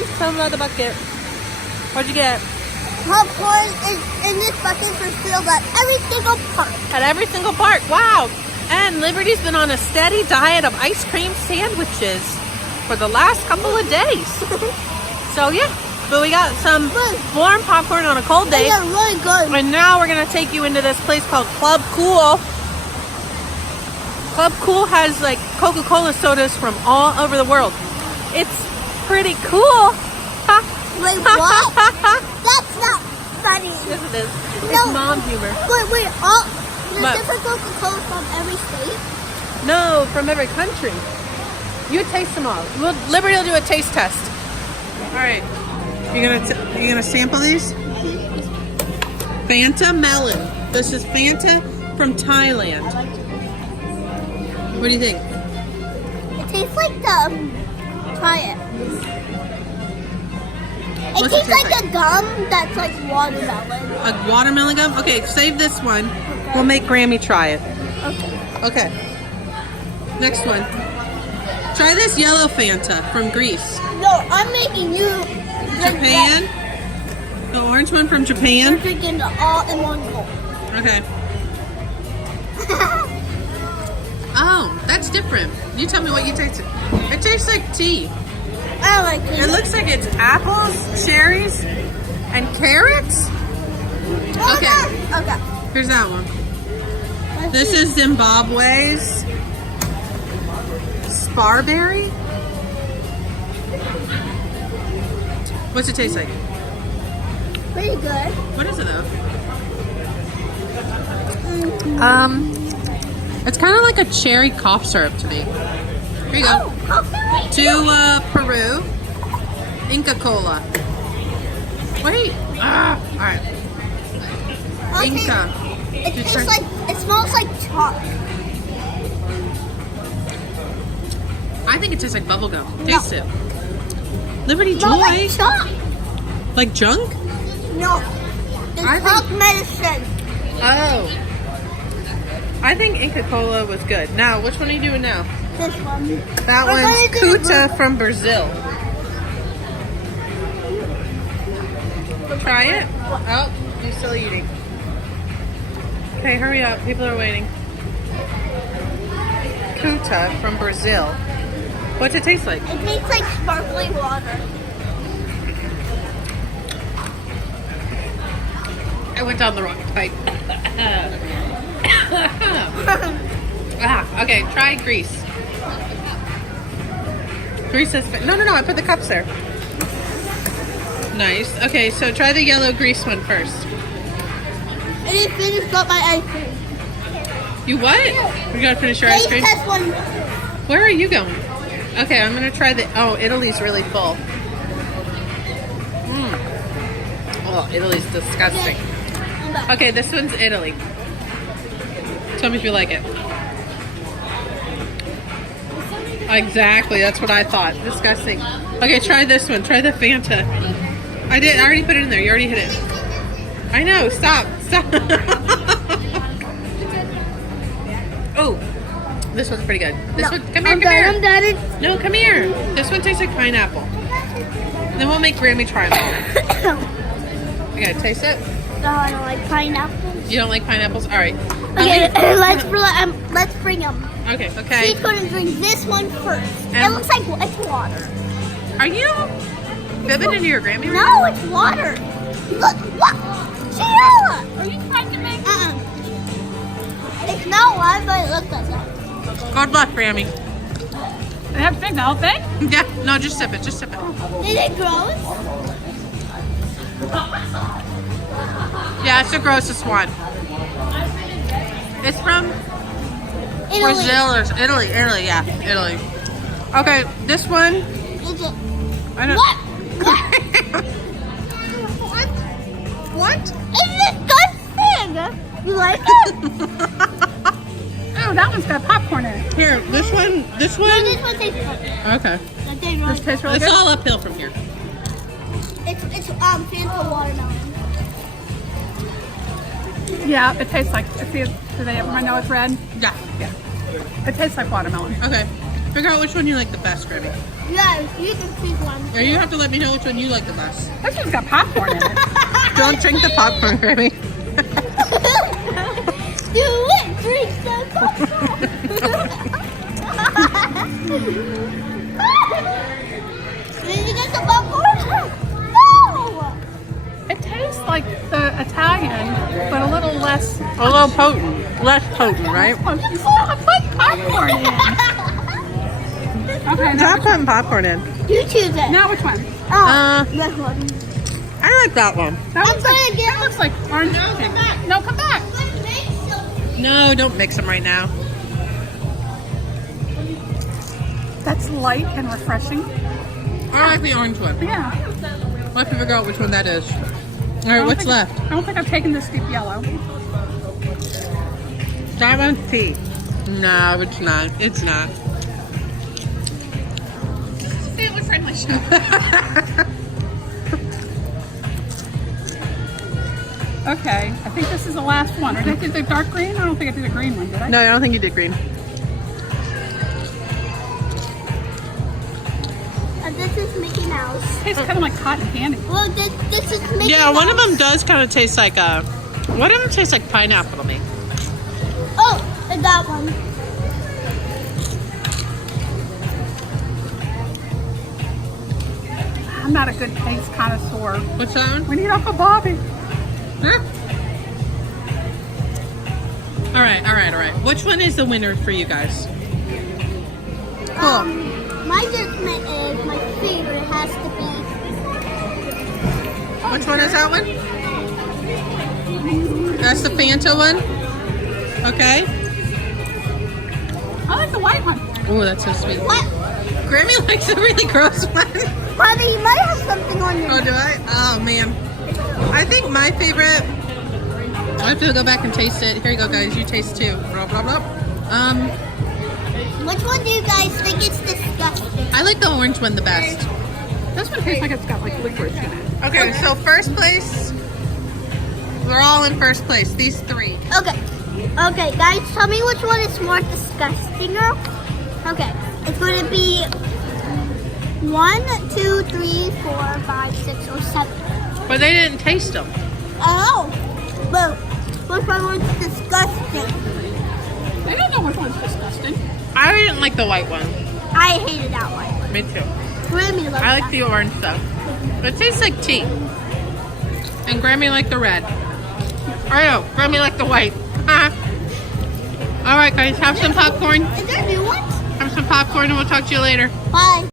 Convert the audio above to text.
popcorn. Tell them about the bucket. What'd you get? Popcorn in this bucket for filled at every single park. At every single park. Wow. And Liberty's been on a steady diet of ice cream sandwiches for the last couple of days. So yeah, but we got some warm popcorn on a cold day. Yeah, really good. And now we're gonna take you into this place called Club Cool. Club Cool has like Coca-Cola sodas from all over the world. It's pretty cool. Wait, what? That's not funny. Yes, it is. It's No. mom humor. Wait, there's But- different Coca-Cola from every state? No, from every country. You taste them all. Liberty will do a taste test. All right. You're gonna sample these? Fanta melon. This is Fanta from Thailand. What do you think? It tastes like try it. It What's it tastes taste like a gum that's like watermelon. A watermelon gum? Okay, save this one. We'll make Grammy try it. Okay. Okay. Next one. Try this yellow Fanta from Greece. No, I'm making you drink Japan. that. The orange one from You're Japan. drinking it all in one bowl. Okay. Oh, that's different. You tell me what you tasted. It tastes like tea. I like it. It looks like it's apples, cherries, and carrots. Okay. Okay. Here's that one. This is Zimbabwe's Sparberry. What's it taste like? Pretty good. What is it though? It's kind of like a cherry cough syrup to me. Here you go. Oh, To Peru, Inca Cola. Wait. All right. okay. Inca. It You tastes try- like, it smells like chalk. I think it tastes like bubblegum. Taste it. Liberty Smells Joy. like chalk. Like junk? No. It's I chalk medicine. Oh. I think Inca Cola was good. Now, which one are you doing now? This one. That We're one's gonna do the Kuta from Brazil. Try it. Oh, you're still eating. Okay, hurry up. People are waiting. Kuta from Brazil. What's it taste like? It tastes like sparkling water. I went down the wrong pipe. Okay, try Greece. Greece is... No, I put the cups there. Nice. Okay, so try the yellow Greece one first. I didn't finish up my ice cream. You what? You gotta finish your ice cream? Taste test one. Where are you going? Okay, I'm gonna try the... Oh, Italy's really full. Oh, Italy's disgusting. I'm back. Okay, this one's Italy. Tell me if you like it. Exactly, that's what I thought. Disgusting. Okay, try this one. Try the Fanta. I already put it in there. You already hit it. I know. Stop. Oh, this one's pretty good. This one. Come here. I'm Come here. done. I'm done. No, come here. This one tastes like pineapple. Then we'll make Grammy try them. You gotta taste it. No, I don't like pineapples. You don't like pineapples? All right. Okay, let's bring them. Okay. She's gonna drink this one first. It And- looks like it's water. Are you fibbing into your Grammy? No, it's water. Look, what? Sheila! Are you trying to make? It's not water, but it looks like that. God bless Grammy. I have to drink the whole thing? Yeah. No, just sip it. Just sip it. Is it gross? Yeah, it's the grossest one. It's from Italy. Brazil or Italy. Yeah, Italy. Okay, this one. Is it? I don't. What? What? It's disgusting. You like it? Oh, that one's got popcorn in it. Here, this one. This No, one. this one tastes good. Okay. That tastes really This tastes really It's good. all uphill from here. It's Fanta watermelon. Yeah, it tastes like, see, do they ever know it's red? Yeah. It tastes like watermelon. Okay. Figure out which one you like the best, Grammy. Yeah, you can choose one. Or you have to let me know which one you like the best. This one's got popcorn in it. Don't drink the popcorn, Grammy. Do it! Drink the popcorn! Did you get the popcorn? No! It tastes like the Italian, but a little less. A little potent. Less potent, right? Stop putting popcorn in. Okay, now Stop which, putting popcorn in. You choose it. now which one? Oh, this one. I like that one. That I'm looks gonna like, get that looks like orange. No, come back. No, come back. No, don't mix them right now. That's light and refreshing. I like the orange one. Yeah. We'll have to figure out which one that is. All I right, don't what's think- left? I don't think I've taken this deep yellow. That one's tea. No, it's not. It's not. Family friendly show. Okay, I think this is the last one. Or did I do the dark green? I don't think I did the green one, did I? No, I don't think you did green. This is Mickey Mouse. Tastes kind of like cotton candy. Well, this is Mickey Yeah, Mouse. one of them does kind of taste like one of them tastes like pineapple to me. Oh, and that one. I'm not a good taste connoisseur. What's that one? We need Uncle Bobby. Huh? All right. Which one is the winner for you guys? Cool. My judgment is my favorite has to be. Which one is that one? That's the Fanta one? Okay. I like the white one. Oh, that's so sweet. What? Grammy likes the really gross one. Mommy, you might have something on your. Oh, do I? Oh, man. I think my favorite... I have to go back and taste it. Here you go, guys. You taste too. Blah, blah, blah. Which one do you guys think is disgusting? I like the orange one the best. This one tastes like it's got like licorice in it. Okay, so first place... We're all in first place. These three. Okay. Okay, guys, tell me which one is more disgusting. Okay, it's going to be 1, 2, 3, 4, 5, 6, or 7. But they didn't taste them. Oh, but which one was disgusting? I don't know which one's disgusting. I didn't like the white one. I hated that one. Me too. Grammy loved I like that. the orange stuff. It tastes like tea. And Grammy liked the red. I know, Grammy liked the white. All right, guys, have some popcorn. Is there new ones? Have some popcorn and we'll talk to you later. Bye.